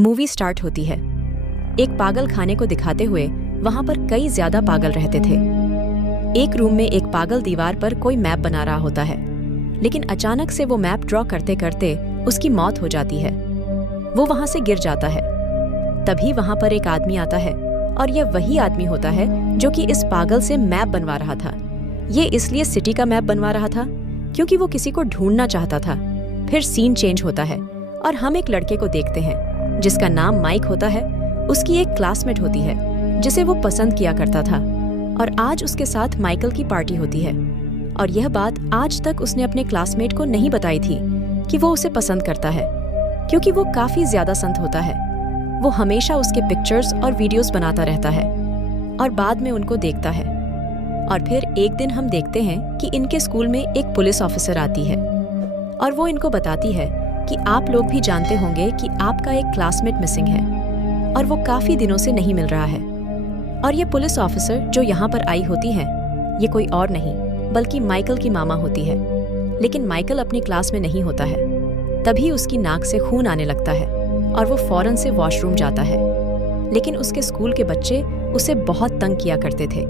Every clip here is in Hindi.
मूवी स्टार्ट होती है। एक पागल खाने को दिखाते हुए वहां पर कई ज्यादा पागल रहते थे। एक रूम में एक पागल दीवार पर कोई मैप बना रहा होता है, लेकिन अचानक से वो मैप ड्रॉ करते करते उसकी मौत हो जाती है। वो वहां से गिर जाता है। तभी वहां पर एक आदमी आता है और यह वही आदमी होता है जो कि इस पागल से मैप बनवा रहा था। ये इसलिए सिटी का मैप बनवा रहा था क्योंकि वो किसी को ढूंढना चाहता था। फिर सीन चेंज होता है और हम एक लड़के को देखते हैं जिसका नाम माइक होता है। उसकी एक क्लासमेट होती है जिसे वो पसंद किया करता था और आज उसके साथ माइकल की पार्टी होती है। और यह बात आज तक उसने अपने क्लासमेट को नहीं बताई थी कि वो उसे पसंद करता है, क्योंकि वो काफी ज्यादा संत होता है। वो हमेशा उसके पिक्चर्स और वीडियोस बनाता रहता है और बाद में उनको देखता है। और फिर एक दिन हम देखते हैं कि इनके स्कूल में एक पुलिस ऑफिसर आती है और वो इनको बताती है कि आप लोग भी जानते होंगे कि आपका एक क्लासमेट मिसिंग है और वो काफी दिनों से नहीं मिल रहा है। और ये पुलिस ऑफिसर जो यहाँ पर आई होती है, ये कोई और नहीं बल्कि माइकल की मामा होती है। लेकिन माइकल अपनी क्लास में नहीं होता है। तभी उसकी नाक से खून आने लगता है और वो फौरन से वॉशरूम जाता है। लेकिन उसके स्कूल के बच्चे उसे बहुत तंग किया करते थे।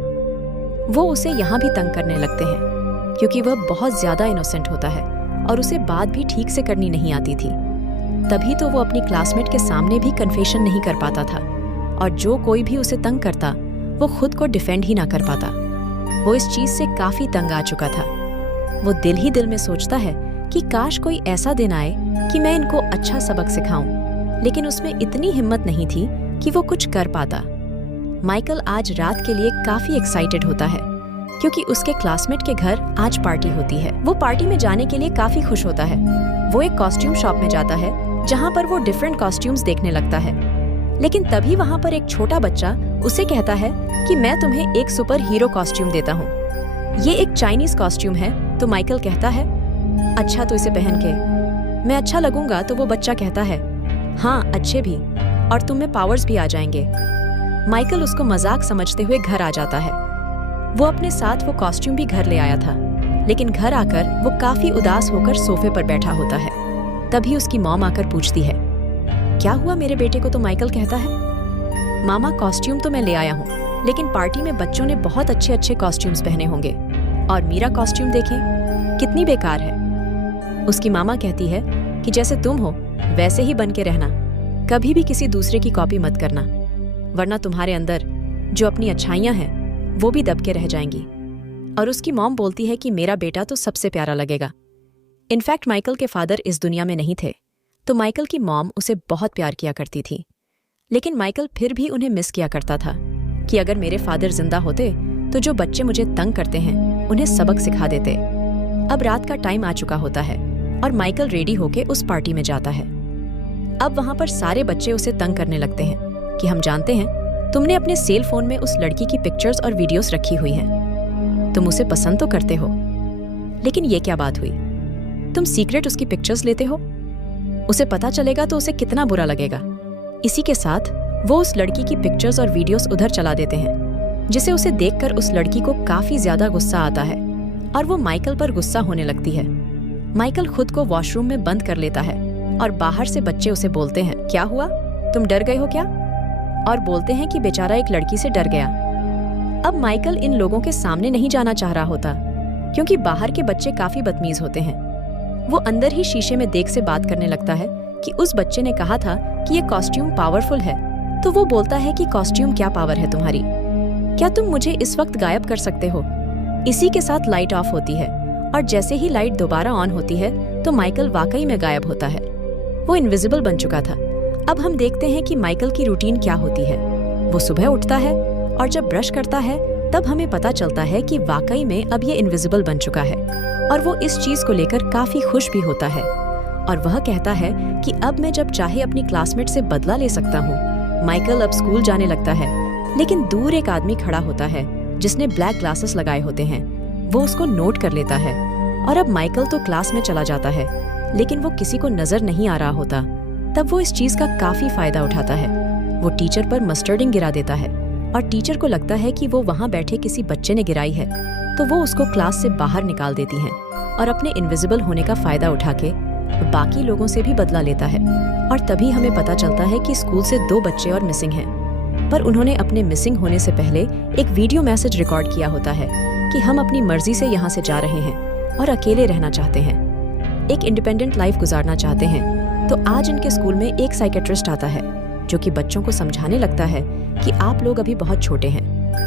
वो उसे यहाँ भी तंग करने लगते हैं क्योंकि वह बहुत ज्यादा इनोसेंट होता है और उसे बात भी ठीक से करनी नहीं आती थी। तभी तो वो अपनी क्लासमेट के सामने भी कन्फेशन नहीं कर पाता था और जो कोई भी उसे तंग करता वो खुद को डिफेंड ही ना कर पाता। वो इस चीज से काफी तंग आ चुका था। वो दिल ही दिल में सोचता है कि काश कोई ऐसा दिन आए कि मैं इनको अच्छा सबक सिखाऊं, लेकिन उसमें इतनी हिम्मत नहीं थी कि वो कुछ कर पाता। माइकल आज रात के लिए काफी एक्साइटेड होता है क्योंकि उसके क्लासमेट के घर आज पार्टी होती है। वो पार्टी में जाने के लिए काफी खुश होता है। वो एक कॉस्ट्यूम शॉप में जाता है जहाँ पर वो डिफरेंट कॉस्ट्यूम्स देखने लगता है। लेकिन तभी वहाँ पर एक छोटा बच्चा उसे कहता है कि मैं तुम्हें एक सुपर हीरो कॉस्ट्यूम देता हूँ। ये एक चाइनीज कॉस्ट्यूम है। तो माइकल कहता है, अच्छा तो इसे पहन के मैं अच्छा लगूंगा। तो वो बच्चा कहता है, हाँ अच्छे भी, और तुम में पावर्स भी आ जाएंगे। माइकल उसको मजाक समझते हुए घर आ जाता है। वो अपने साथ वो कॉस्ट्यूम भी घर ले आया था, लेकिन घर आकर वो काफी उदास होकर सोफे पर बैठा होता है। तभी उसकी मॉम आकर पूछती है, क्या हुआ मेरे बेटे को? तो माइकल कहता है, मामा कॉस्ट्यूम तो मैं ले आया हूँ, लेकिन पार्टी में बच्चों ने बहुत अच्छे अच्छे कॉस्ट्यूम्स पहने होंगे और मेरा कॉस्ट्यूम देखें कितनी बेकार है। उसकी मामा कहती है कि जैसे तुम हो वैसे ही बन के रहना, कभी भी किसी दूसरे की कॉपी मत करना, वरना तुम्हारे अंदर जो अपनी अच्छाइयां हैं वो भी दब के रह जाएंगी। और उसकी मॉम बोलती है कि मेरा बेटा तो सबसे प्यारा लगेगा। इनफैक्ट माइकल के फादर इस दुनिया में नहीं थे, तो माइकल की मॉम उसे बहुत प्यार किया करती थी। लेकिन माइकल फिर भी उन्हें मिस किया करता था कि अगर मेरे फादर जिंदा होते तो जो बच्चे मुझे तंग करते हैं उन्हें सबक सिखा देते। अब रात का टाइम आ चुका होता है और माइकल रेडी होके उस पार्टी में जाता है। अब वहां पर सारे बच्चे उसे तंग करने लगते हैं कि हम जानते हैं तुमने अपने सेल फोन में उस लड़की की पिक्चर्स और वीडियोस रखी हुई हैं। तुम उसे पसंद तो करते हो, लेकिन ये क्या बात हुई? तुम सीक्रेट उसकी पिक्चर्स लेते हो। उसे पता चलेगा तो उसे कितना बुरा लगेगा। इसी के साथ वो उस लड़की की पिक्चर्स और वीडियोस उधर चला देते हैं, जिसे उसे देखकर उस लड़की को काफी ज्यादा गुस्सा आता है और वो माइकल पर गुस्सा होने लगती है। माइकल खुद को वॉशरूम में बंद कर लेता है और बाहर से बच्चे उसे बोलते हैं, क्या हुआ, तुम डर गए हो क्या? और बोलते हैं कि बेचारा एक लड़की से डर गया। अब माइकल इन लोगों के सामने नहीं जाना चाह रहा होता क्योंकि बाहर के बच्चे काफी बदतमीज होते हैं। वो अंदर ही शीशे में देख से बात करने लगता है कि उस बच्चे ने कहा था कि ये कॉस्ट्यूम पावरफुल है। तो वो बोलता है कि कॉस्ट्यूम क्या पावर है तुम्हारी? क्या तुम मुझे इस वक्त गायब कर सकते हो? इसी के साथ लाइट ऑफ होती है और जैसे ही लाइट दोबारा ऑन होती है तो माइकल वाकई में गायब होता है। वो इनविजिबल बन चुका था। अब हम देखते हैं कि माइकल की रूटीन क्या होती है। वो सुबह उठता है और जब ब्रश करता है तब हमें पता चलता है कि वाकई में अब ये इनविजिबल बन चुका है और वो इस चीज को लेकर काफी खुश भी होता है। और वह कहता है कि अब मैं जब चाहे अपनी क्लासमेट से बदला ले सकता हूँ। माइकल अब स्कूल जाने लगता है, लेकिन दूर एक आदमी खड़ा होता है जिसने ब्लैक ग्लासेस लगाए होते हैं। वो उसको नोट कर लेता है और अब माइकल तो क्लास में चला जाता है, लेकिन वो किसी को नजर नहीं आ रहा होता। तब वो इस चीज का काफी फायदा उठाता है। वो टीचर पर मस्टर्डिंग गिरा देता है और टीचर को लगता है कि वो वहाँ बैठे किसी बच्चे ने गिराई है, तो वो उसको क्लास से बाहर निकाल देती हैं और अपने इनविजिबल होने का फायदा उठा के बाकी लोगों से भी बदला लेता है। और तभी हमें पता चलता है कि स्कूल से 2 बच्चे और मिसिंग हैं। पर उन्होंने अपने मिसिंग होने से पहले एक वीडियो मैसेज रिकॉर्ड किया होता है कि हम अपनी मर्जी से यहाँ से जा रहे हैं और अकेले रहना चाहते हैं, एक इंडिपेंडेंट लाइफ गुजारना चाहते हैं। तो आज इनके स्कूल में एक साइकेट्रिस्ट आता है जो कि बच्चों को समझाने लगता है कि आप लोग अभी बहुत छोटे हैं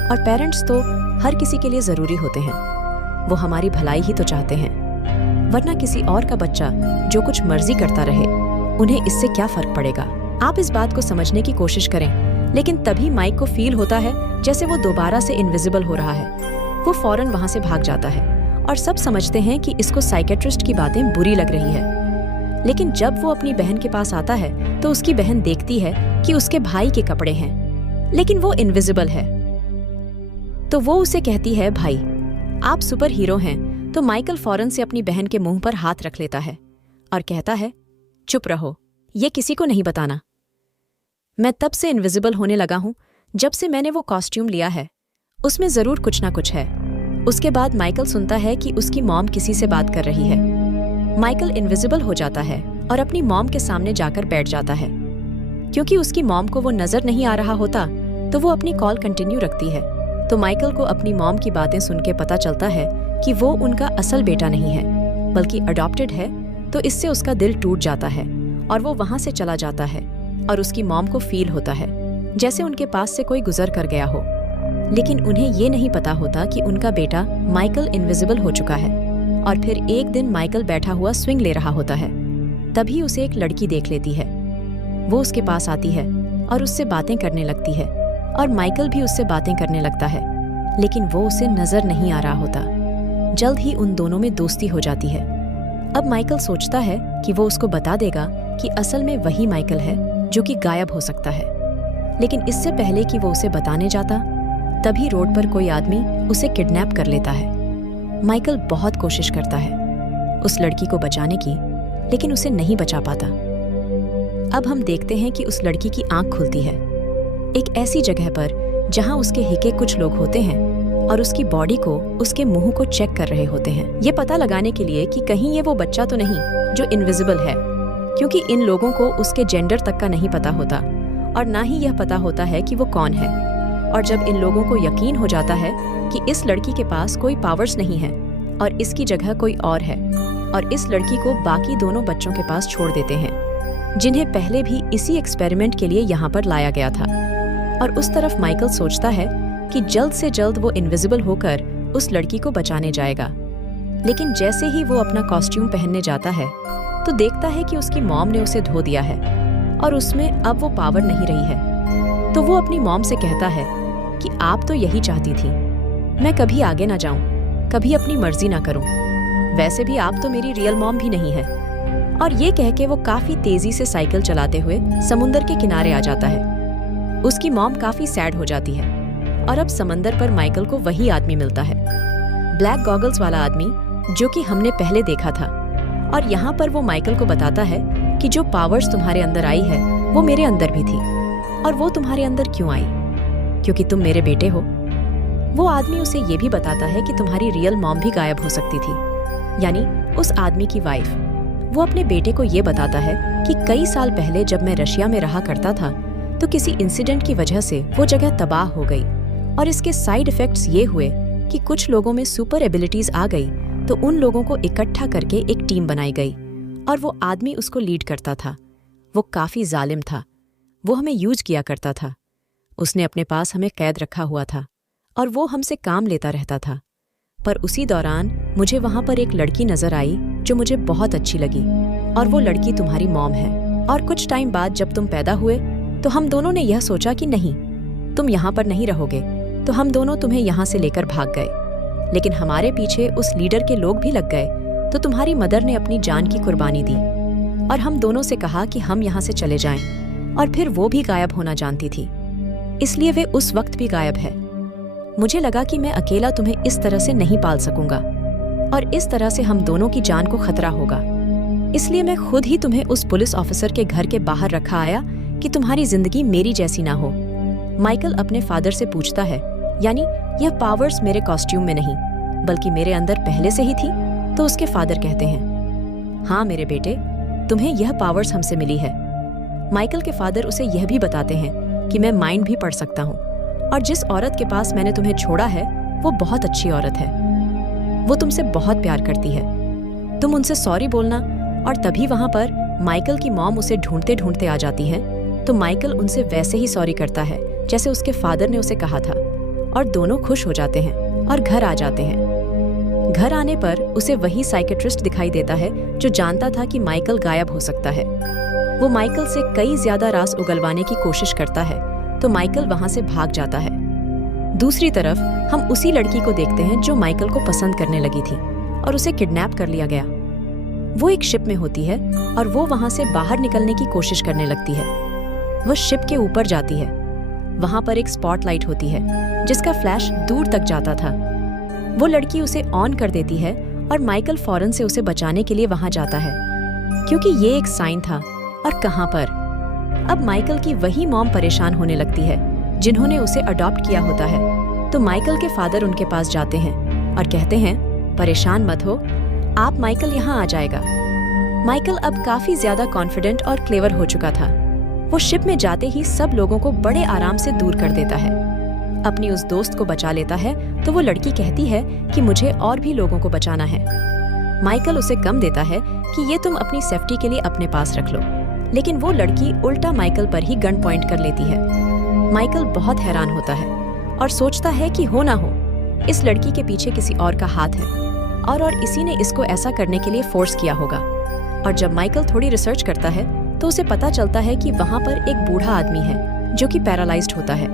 और पेरेंट्स तो हर किसी के लिए ज़रूरी होते हैं, वो हमारी भलाई ही तो चाहते हैं, वरना किसी और का बच्चा जो कुछ मर्जी करता रहे उन्हें इससे क्या फर्क पड़ेगा। आप इस बात को समझने की कोशिश करें, लेकिन तभी माइक को फील होता है जैसे वो दोबारा से इनविजिबल हो रहा है। वो फौरन वहां से भाग जाता है और सब समझते हैं कि इसको साइकेट्रिस्ट की बातें बुरी लग रही है। लेकिन जब वो अपनी बहन के पास आता है तो उसकी बहन देखती है कि उसके भाई के कपड़े हैं, लेकिन वो इनविजिबल है। तो वो उसे कहती है, भाई आप सुपर हीरो हैं। तो माइकल फौरन से अपनी बहन के मुंह पर हाथ रख लेता है और कहता है, चुप रहो, ये किसी को नहीं बताना। मैं तब से इनविजिबल होने लगा हूं जब से मैंने वो कॉस्ट्यूम लिया है, उसमें जरूर कुछ ना कुछ है। उसके बाद माइकल सुनता है कि उसकी मॉम किसी से बात कर रही है। माइकल इनविजिबल हो जाता है और अपनी मॉम के सामने जाकर बैठ जाता है। क्योंकि उसकी मॉम को वो नजर नहीं आ रहा होता तो वो अपनी कॉल कंटिन्यू रखती है। तो माइकल को अपनी मॉम की बातें सुन के पता चलता है कि वो उनका असल बेटा नहीं है बल्कि अडॉप्टेड है। तो इससे उसका दिल टूट जाता है और वो वहां से चला जाता है और उसकी मॉम को फील होता है जैसे उनके पास से कोई गुजर कर गया हो। लेकिन उन्हें ये नहीं पता होता कि उनका बेटा माइकल इनविजिबल हो चुका है। और फिर एक दिन माइकल बैठा हुआ स्विंग ले रहा होता है, तभी उसे एक लड़की देख लेती है। वो उसके पास आती है और उससे बातें करने लगती है और माइकल भी उससे बातें करने लगता है, लेकिन वो उसे नजर नहीं आ रहा होता। जल्द ही उन दोनों में दोस्ती हो जाती है। अब माइकल सोचता है कि वो उसको बता देगा कि असल में वही माइकल है जो कि गायब हो सकता है। लेकिन इससे पहले कि वो उसे बताने जाता, तभी रोड पर कोई आदमी उसे किडनैप कर लेता है। माइकल बहुत कोशिश करता है उस लड़की को बचाने की, लेकिन उसे नहीं बचा पाता। अब हम देखते हैं कि उस लड़की की आंख खुलती है एक ऐसी जगह पर जहां उसके हिके कुछ लोग होते हैं और उसकी बॉडी को, उसके मुंह को चेक कर रहे होते हैं, ये पता लगाने के लिए कि कहीं ये वो बच्चा तो नहीं जो इनविजिबल है। क्योंकि इन लोगों को उसके जेंडर तक का नहीं पता होता और ना ही यह पता होता है कि वो कौन है। और जब इन लोगों को यकीन हो जाता है कि इस लड़की के पास कोई पावर्स नहीं है और इसकी जगह कोई और है, और इस लड़की को बाकी दोनों बच्चों के पास छोड़ देते हैं जिन्हें पहले भी इसी एक्सपेरिमेंट के लिए यहाँ पर लाया गया था। और उस तरफ माइकल सोचता है कि जल्द से जल्द वो इनविजिबल होकर उस लड़की को बचाने जाएगा। लेकिन जैसे ही वो अपना कॉस्ट्यूम पहनने जाता है तो देखता है कि उसकी मॉम ने उसे धो दिया है और उसमें अब वो पावर नहीं रही है। तो वो अपनी मॉम से कहता है कि आप तो यही चाहती थी, मैं कभी आगे ना जाऊं, कभी अपनी मर्जी ना करूं, वैसे भी आप तो मेरी रियल मॉम भी नहीं है। और ये कह के वो काफी तेजी से साइकिल चलाते हुए समुंदर के किनारे आ जाता है। उसकी मॉम काफी सैड हो जाती है और अब समंदर पर माइकल को वही आदमी मिलता है, ब्लैक गॉगल्स वाला आदमी जो कि हमने पहले देखा था। और यहाँ पर वो माइकल को बताता है कि जो पावर्स तुम्हारे अंदर आई है वो मेरे अंदर भी थी, और वो तुम्हारे अंदर क्यों आई, क्योंकि तुम मेरे बेटे हो। वो आदमी उसे ये भी बताता है कि तुम्हारी रियल मॉम भी गायब हो सकती थी, यानी उस आदमी की वाइफ। वो अपने बेटे को ये बताता है कि कई साल पहले जब मैं रशिया में रहा करता था तो किसी इंसिडेंट की वजह से वो जगह तबाह हो गई, और इसके साइड इफेक्ट्स ये हुए कि कुछ लोगों में सुपर एबिलिटीज आ गई, तो उन लोगों को इकट्ठा करके एक टीम बनाई गई और वो आदमी उसको लीड करता था। वो काफी जालिम था, वो हमें यूज किया करता था, उसने अपने पास हमें कैद रखा हुआ था और वो हमसे काम लेता रहता था। पर उसी दौरान मुझे वहां पर एक लड़की नजर आई जो मुझे बहुत अच्छी लगी, और वो लड़की तुम्हारी मॉम है। और कुछ टाइम बाद जब तुम पैदा हुए तो हम दोनों ने यह सोचा कि नहीं, तुम यहाँ पर नहीं रहोगे, तो हम दोनों तुम्हें यहाँ से लेकर भाग गए। लेकिन हमारे पीछे उस लीडर के लोग भी लग गए, तो तुम्हारी मदर ने अपनी जान की कुर्बानी दी और हम दोनों से कहा कि हम यहाँ से चले जाएं, और फिर वो भी गायब होना जानती थी, इसलिए वे उस वक्त भी गायब है। मुझे लगा कि मैं अकेला तुम्हें इस तरह से नहीं पाल सकूंगा और इस तरह से हम दोनों की जान को खतरा होगा, इसलिए मैं खुद ही तुम्हें उस पुलिस ऑफिसर के घर के बाहर रखा आया कि तुम्हारी जिंदगी मेरी जैसी ना हो। माइकल अपने फादर से पूछता है, यानी यह पावर्स मेरे कॉस्ट्यूम में नहीं बल्कि मेरे अंदर पहले से ही थी? तो उसके फादर कहते हैं, हाँ मेरे बेटे, तुम्हें यह पावर्स हमसे मिली है। माइकल के फादर उसे यह भी बताते हैं कि मैं माइंड भी पढ़ सकता हूँ, और जिस औरत के पास मैंने तुम्हें छोड़ा है वो बहुत अच्छी औरत है। वो तुमसे बहुत प्यार करती है। तुम उनसे सॉरी बोलना। और तभी वहां पर माइकल की मॉम उसे ढूंढते ढूंढते आ जाती है, तो माइकल उनसे वैसे ही सॉरी करता है जैसे उसके फादर ने उसे कहा था, और दोनों खुश हो जाते हैं और घर आ जाते हैं। घर आने पर उसे वही साइकेट्रिस्ट दिखाई देता है जो जानता था कि माइकल गायब हो सकता है। वो माइकल से कई ज्यादा राज उगलवाने की कोशिश करता है, तो माइकल वहां से भाग जाता है। दूसरी तरफ हम उसी लड़की को देखते हैं जो माइकल को पसंद करने लगी थी और उसे किडनैप कर लिया गया। वो एक शिप में होती है और वो वहां से बाहर निकलने की कोशिश करने लगती है। वो शिप के ऊपर जाती है। वहां पर एक स्पॉटलाइट होती है जिसका फ्लैश दूर तक जाता था। वो लड़की उसे ऑन कर देती है और माइकल फौरन से उसे बचाने के लिए वहां जाता है, क्योंकि ये एक साइन था। और कहां पर? अब माइकल की वही मॉम परेशान होने लगती है जिन्होंने उसे अडॉप्ट किया होता है। तो माइकल के फादर उनके पास जाते हैं और कहते हैं, परेशान मत हो, आप माइकल यहाँ आ जाएगा। माइकल अब काफी ज्यादा कॉन्फिडेंट और क्लेवर हो चुका था। वो शिप में जाते ही सब लोगों को बड़े आराम से दूर कर देता है। अपनी उस दोस्त को बचा लेता है, तो वो लड़की कहती है कि मुझे और भी लोगों को बचाना है। माइकल उसे कम देता है कि ये तुम अपनी सेफ्टी के लिए अपने पास रख लो, लेकिन वो लड़की उल्टा माइकल पर ही गन पॉइंट कर लेती है। माइकल बहुत हैरान होता है और सोचता है कि हो ना हो इस लड़की के पीछे किसी और का हाथ है और इसी ने इसको ऐसा करने के लिए फोर्स किया होगा। और जब माइकल थोड़ी रिसर्च करता है तो उसे पता चलता है कि वहां पर एक बूढ़ा आदमी है जो कि पैरालाइज्ड होता है,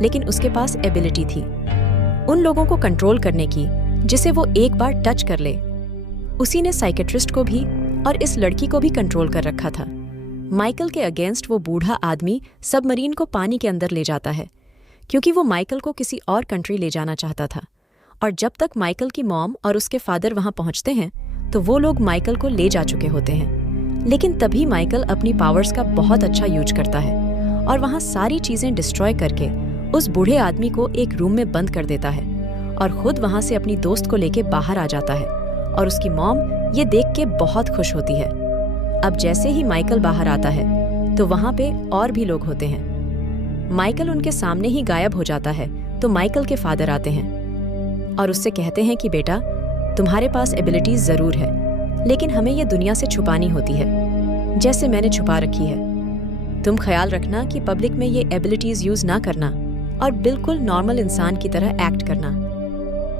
लेकिन उसके पास एबिलिटी थी उन लोगों को कंट्रोल करने की जिसे वो एक बार टच कर ले। उसी ने साइकेट्रिस्ट को भी और इस लड़की को भी कंट्रोल कर रखा था। माइकल के अगेंस्ट वो बूढ़ा आदमी सबमरीन को पानी के अंदर ले जाता है, क्योंकि वो माइकल को किसी और कंट्री ले जाना चाहता था। और जब तक माइकल की मॉम और उसके फादर वहां पहुंचते हैं तो वो लोग माइकल को ले जा चुके होते हैं। लेकिन तभी माइकल अपनी पावर्स का बहुत अच्छा यूज करता है और वहां सारी चीजें डिस्ट्रॉय करके उस बूढ़े आदमी को एक रूम में बंद कर देता है और खुद वहां से अपनी दोस्त को लेके बाहर आ जाता है। और उसकी मॉम ये देख के बहुत खुश होती है। अब जैसे ही माइकल बाहर आता है तो वहां पे और भी लोग होते हैं। माइकल उनके सामने ही गायब हो जाता है, तो माइकल के फादर आते हैं और उससे कहते हैं कि बेटा, तुम्हारे पास एबिलिटीज जरूर है, लेकिन हमें ये दुनिया से छुपानी होती है, जैसे मैंने छुपा रखी है। तुम ख्याल रखना कि पब्लिक में ये एबिलिटीज यूज ना करना और बिल्कुल नॉर्मल इंसान की तरह एक्ट करना।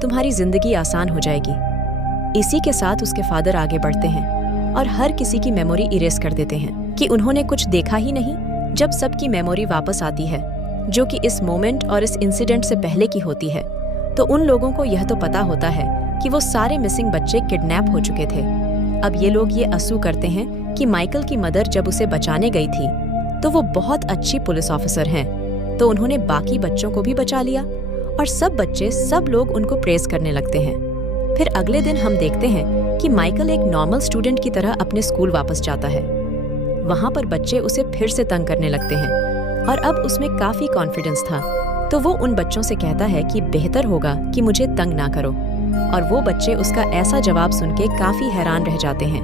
तुम्हारी जिंदगी आसान हो जाएगी। इसी के साथ उसके फादर आगे बढ़ते हैं और हर किसी की मेमोरी इरेज कर देते हैं कि उन्होंने कुछ देखा ही नहीं। जब सबकी मेमोरी वापस आती है, जो कि इस मोमेंट और इस इंसिडेंट से पहले की होती है, तो उन लोगों को यह तो पता होता है कि वो सारे मिसिंग बच्चे किडनैप हो चुके थे। अब ये लोग ये असू करते हैं कि माइकल की मदर जब उसे बचाने गई थी तो वो बहुत अच्छी पुलिस ऑफिसर हैं, तो उन्होंने बाकी बच्चों को भी बचा लिया और सब लोग उनको प्रेज करने लगते हैं। फिर अगले दिन हम देखते हैं कि माइकल एक नॉर्मल स्टूडेंट की तरह अपने स्कूल वापस जाता है। वहां पर बच्चे उसे फिर से तंग करने लगते हैं और अब उसमें काफी कॉन्फिडेंस था, तो वो उन बच्चों से कहता है कि बेहतर होगा कि मुझे तंग ना करो। और वो बच्चे उसका ऐसा जवाब सुन के काफी हैरान रह जाते हैं।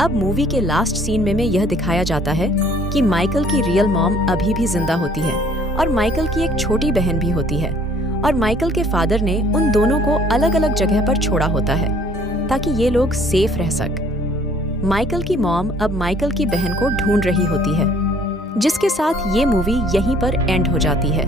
अब मूवी के लास्ट सीन में यह दिखाया जाता है कि माइकल की रियल मॉम अभी भी जिंदा होती है और माइकल की एक छोटी बहन भी होती है, और माइकल के फादर ने उन दोनों को अलग अलग जगह पर छोड़ा होता है ताकि ये लोग सेफ रह सक। माइकल की मॉम अब माइकल की बहन को ढूंढ रही होती है, जिसके साथ ये मूवी यहीं पर एंड हो जाती है।